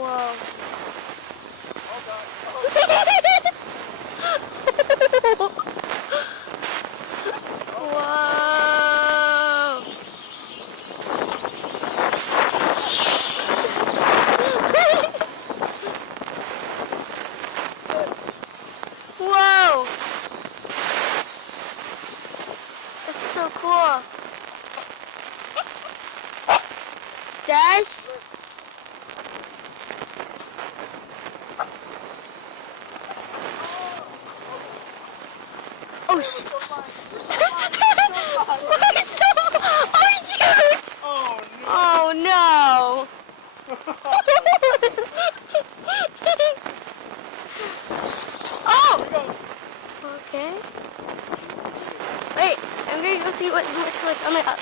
Whoa. Whoa. Whoa. That's so cool. Dash? Oh shit! Oh shoot! Oh no! Oh! Okay. Wait, I'm gonna go see what it looks like on my up.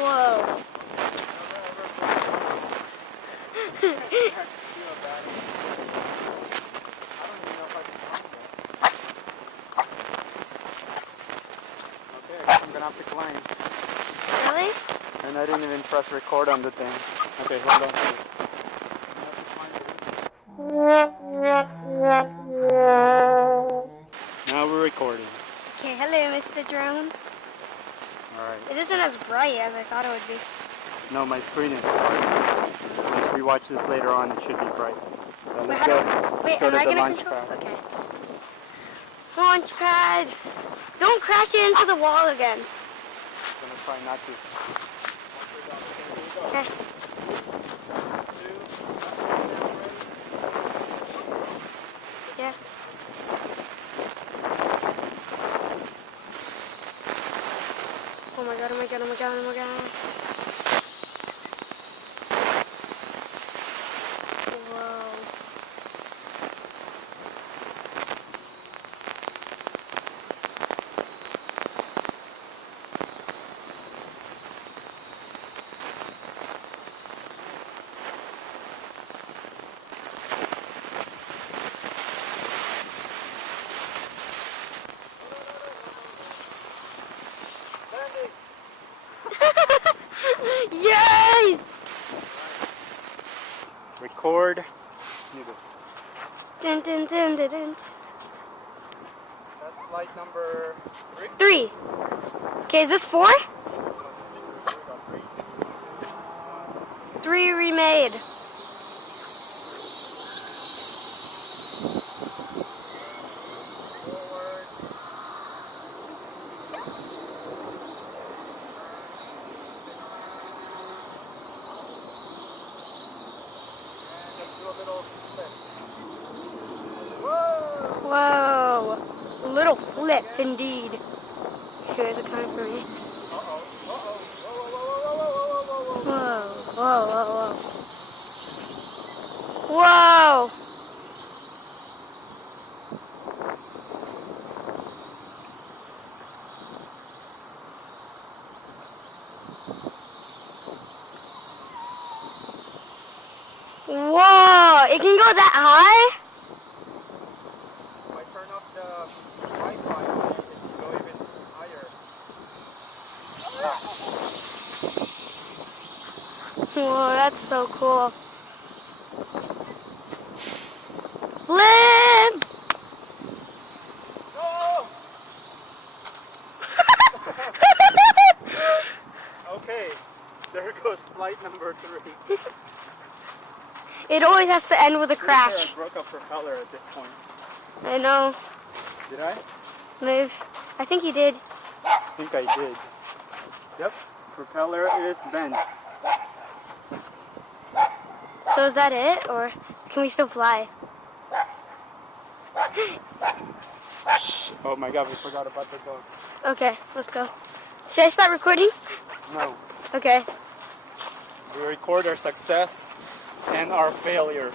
Whoa. I'm gonna have to climb. Really? And I didn't even press record on the thing. Okay, hold on please. Now we're recording. Okay, hello Mr. Drone. Alright. It isn't as bright as I thought it would be. No, my screen is dark. Once we watch this later on, it should be bright. So let's go to the launch pad. Okay. Launch pad. Don't crash it into the wall again. I'm gonna try not to. Okay. Yeah. Oh my god, oh my god, oh my god, oh my god. Whoa. Yes! Record. Dun, dun, dun, dun, dun. That's flight number 3. Okay, is this 4? 3 remade. Whoa, a little flip indeed. You guys are coming for me. Whoa, whoa, whoa, whoa. Whoa! Whoa, it can go that high? If I turn off the Wi-Fi, it can go even higher. Whoa, that's so cool. Flip! No! Okay, there goes flight number 3. It always has to end with a crash. I broke a propeller at this point. I know. Did I? Maybe. I think you did. I think I did. Yep, propeller is bent. So is that it, or can we still fly? Oh my god, we forgot about the dog. Okay, let's go. Should I start recording? No. Okay. We record our success and our failures.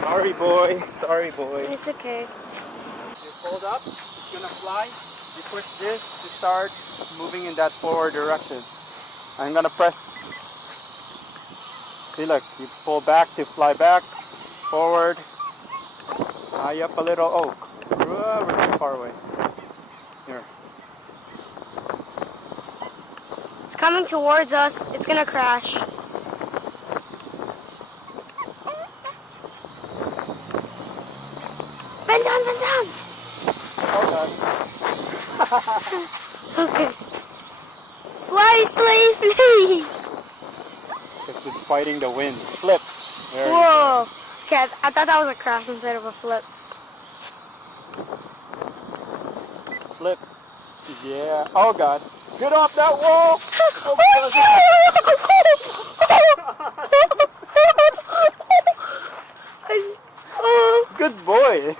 Sorry boy, sorry boy. It's okay. You hold up, it's gonna fly. You push this to start moving in that forward direction. I'm gonna press. See, look, you pull back to fly back, forward. High up a little. Oh, we're too far away. Here. coming towards us. It's gonna crash. Bend down, bend down. Oh Okay. Fly, slave, flee. Because it's fighting the wind. Flip. There you go. Whoa. Okay, I thought that was a crash instead of a flip. Flip. Yeah. Oh God. Get off that wall. Oh, Oh. good boy.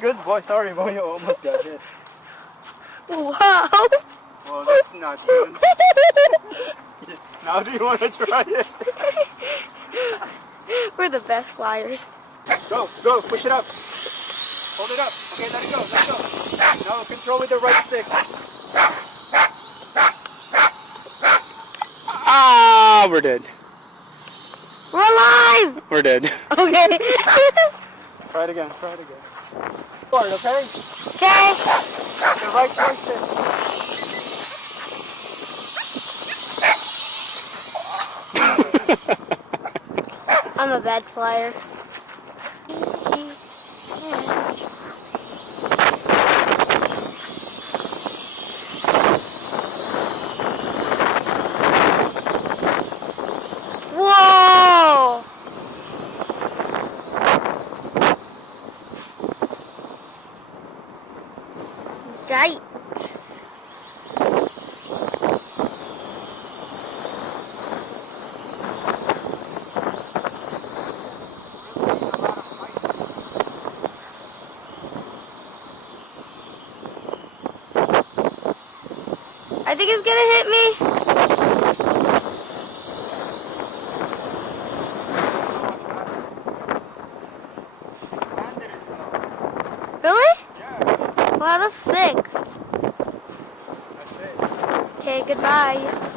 Good boy. Sorry, boy. You almost got hit. Wow. Oh, that's not good. Now do you want to try it? We're the best flyers. Go, go, push it up. Hold it up. Okay, let it go, let it go. Now control with the right stick. Ah, we're dead. We're alive! We're dead. Okay. Try it again, try it again. Forward, okay? Okay. The right joystick. I'm a bad flyer. Whoa! Yikes. I think it's gonna hit me. Really? Yeah. Wow, that's sick. That's it. Okay, goodbye.